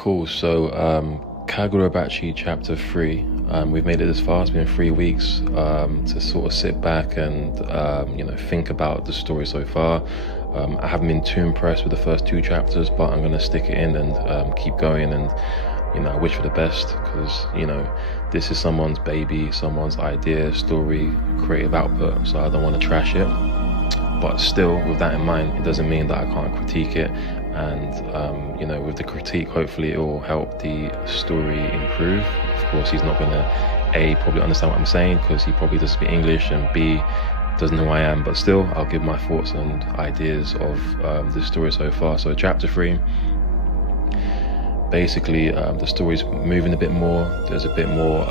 Cool. So, Kagurabachi chapter 3. We've made it this far. It's been 3 weeks to sort of sit back and think about the story so far. I haven't been too impressed with the first 2 chapters, but I'm going to stick it in and keep going. And I wish for the best, because this is someone's baby, someone's idea, story, creative output. So I don't want to trash it. But still, with that in mind, it doesn't mean that I can't critique it. And with the critique, hopefully it will help the story improve. Of course, he's not going to A, probably understand what I'm saying, because he probably doesn't speak English, and B, doesn't know who I am. But still, I'll give my thoughts and ideas of the story so far. So chapter 3, basically the story's moving a bit more. There's a bit more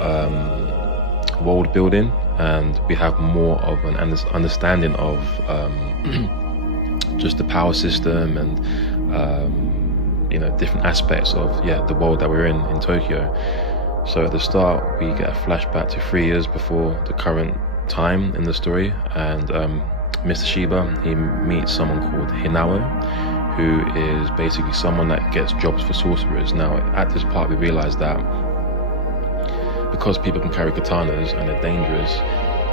world building, and we have more of an understanding of just the power system and different aspects of the world that we're in Tokyo. So at the start, we get a flashback to 3 years before the current time in the story, and Mr. Shiba, he meets someone called Hinawa, who is basically someone that gets jobs for sorcerers. Now, at this part, we realize that because people can carry katanas and they're dangerous,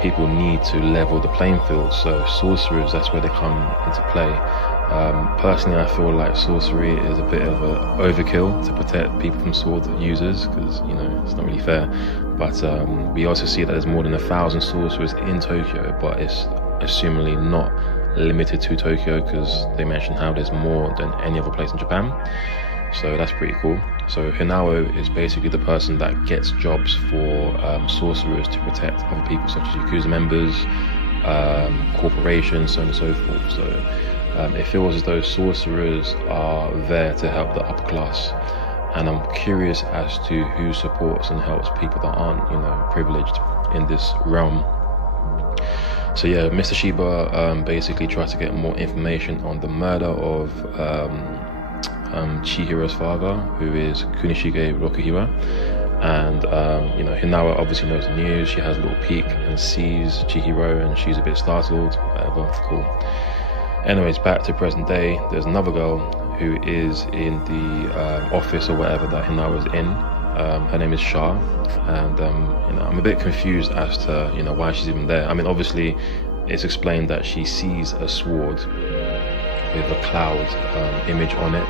people need to level the playing field. So sorcerers, that's where they come into play. Personally, I feel like sorcery is a bit of an overkill to protect people from sword users, because it's not really fair. But we also see that there's more than 1,000 sorcerers in Tokyo, but it's assumingly not limited to Tokyo, because they mention how there's more than any other place in Japan. So that's pretty cool. So Hinao is basically the person that gets jobs for sorcerers to protect other people, such as Yakuza members, corporations, so on and so forth. So it feels as though sorcerers are there to help the upper class. And I'm curious as to who supports and helps people that aren't, privileged in this realm. So Mr. Shiba basically tries to get more information on the murder of Chihiro's father, who is Kunishige Rokuhira. And Hinawa obviously knows the news. She has a little peek and sees Chihiro, and she's a bit startled. Whatever, cool. Anyways, back to present day. There's another girl who is in the office or whatever that Hinawa is in. Her name is Shah, and I'm a bit confused as to why she's even there. I mean, obviously it's explained that she sees a sword with a cloud image on it,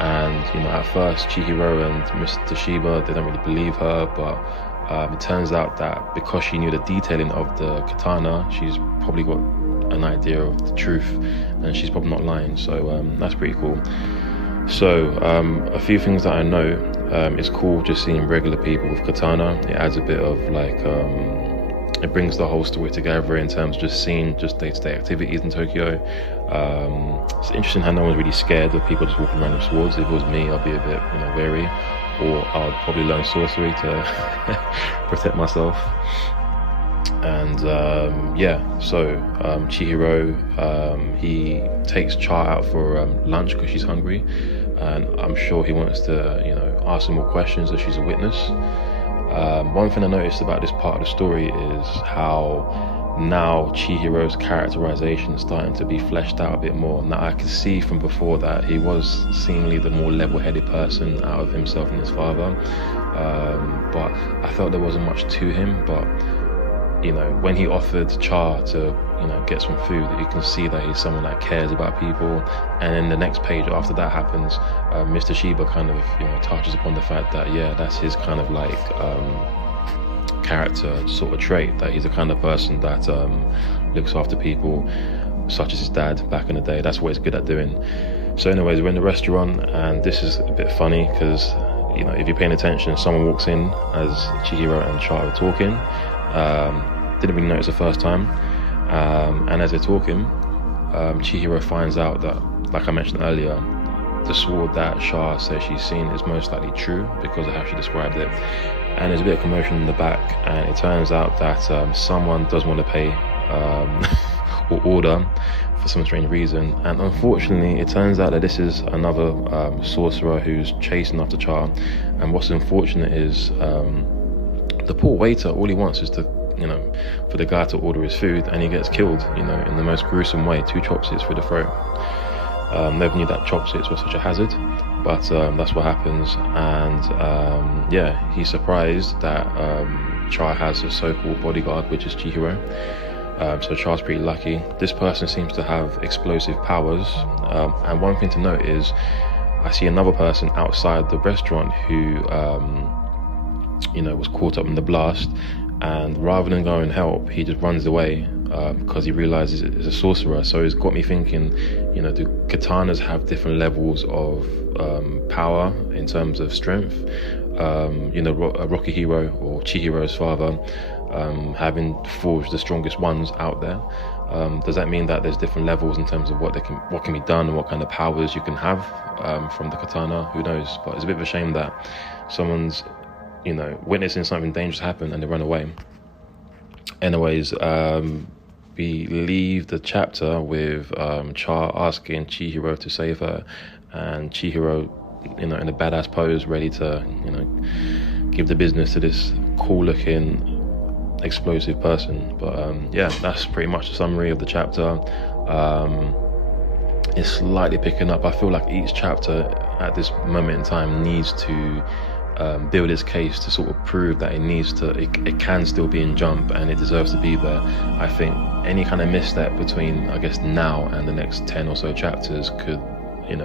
and at first Chihiro and Mr. Shiba, they don't really believe her, but it turns out that because she knew the detailing of the katana, she's probably got an idea of the truth, and she's probably not lying. So that's pretty cool. So a few things that I know. It's cool just seeing regular people with katana. It adds a bit of it brings the whole story together in terms of just seeing just day-to-day activities in Tokyo. It's interesting how no one's really scared of people just walking around with swords. If it was me, I'd be a bit wary, or I'd probably learn sorcery to protect myself. And so Chihiro, he takes Cha out for lunch because she's hungry, and I'm sure he wants to ask some more questions as she's a witness. One thing I noticed about this part of the story is how now Chihiro's characterization is starting to be fleshed out a bit more. Now I could see from before that he was seemingly the more level-headed person out of himself and his father, but I felt there wasn't much to him. But when he offered Cha to get some food, you can see that he's someone that cares about people. And then the next page after that happens, Mr. Shiba kind of touches upon the fact that that's his kind of character sort of trait, that he's the kind of person that looks after people, such as his dad back in the day. That's what he's good at doing. So anyways, we're in the restaurant, and this is a bit funny because if you're paying attention, someone walks in as Chihiro and Cha are talking. Didn't really notice the first time, and as they're talking, Chihiro finds out that, like I mentioned earlier, the sword that Shah says she's seen is most likely true because of how she described it. And there's a bit of commotion in the back, and it turns out that someone does want to pay or order for some strange reason. And unfortunately, it turns out that this is another sorcerer who's chasing after Cha. And what's unfortunate is the poor waiter, all he wants is to for the guy to order his food, and he gets killed in the most gruesome way, 2 chopsticks through the throat. Never knew that chopsticks were such a hazard. But that's what happens, and yeah, he's surprised that Char has a so-called bodyguard, which is Chihiro. So Char's pretty lucky. This person seems to have explosive powers, and one thing to note is I see another person outside the restaurant who was caught up in the blast, and rather than go and help, he just runs away because he realizes it's a sorcerer. So it's got me thinking, do katanas have different levels of power in terms of strength? Rokihiro, or Chihiro's father, having forged the strongest ones out there, does that mean that there's different levels in terms of what can be done and what kind of powers you can have from the katana? Who knows? But it's a bit of a shame that someone's witnessing something dangerous happen and they run away. Anyways, we leave the chapter with Char asking Chihiro to save her, and Chihiro, in a badass pose, ready to give the business to this cool looking explosive person. But yeah, that's pretty much the summary of the chapter. It's slightly picking up. I feel like each chapter at this moment in time needs to build its case to sort of prove that it can still be in Jump, and it deserves to be there. I think any kind of misstep between, I guess, now and the next 10 or so chapters could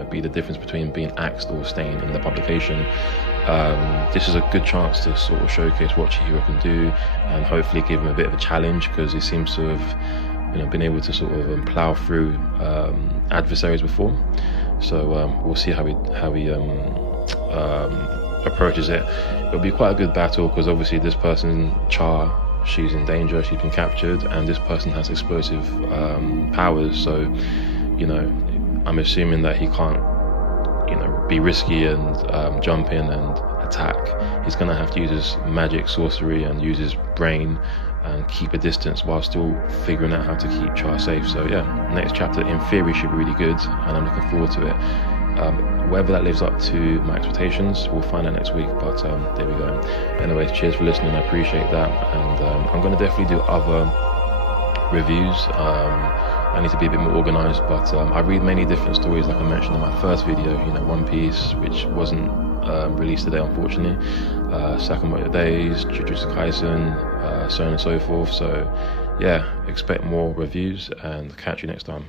be the difference between being axed or staying in the publication. This is a good chance to sort of showcase what Chihiro can do, and hopefully give him a bit of a challenge, because he seems to have been able to sort of plow through adversaries before. So we'll see how he approaches it. It'll be quite a good battle, because obviously this person, Char, she's in danger, she's been captured, and this person has explosive powers. So I'm assuming that he can't be risky and jump in and attack. He's gonna have to use his magic, sorcery, and use his brain and keep a distance while still figuring out how to keep Char safe. So yeah, next chapter in theory should be really good, and I'm looking forward to it. Whether that lives up to my expectations, we'll find out next week, but there we go. Anyways, cheers for listening, I appreciate that, and I'm going to definitely do other reviews. I need to be a bit more organised, but I read many different stories, like I mentioned in my first video, One Piece, which wasn't released today, unfortunately, Sakamoto Days, Jujutsu Kaisen, so on and so forth. So yeah, expect more reviews, and catch you next time.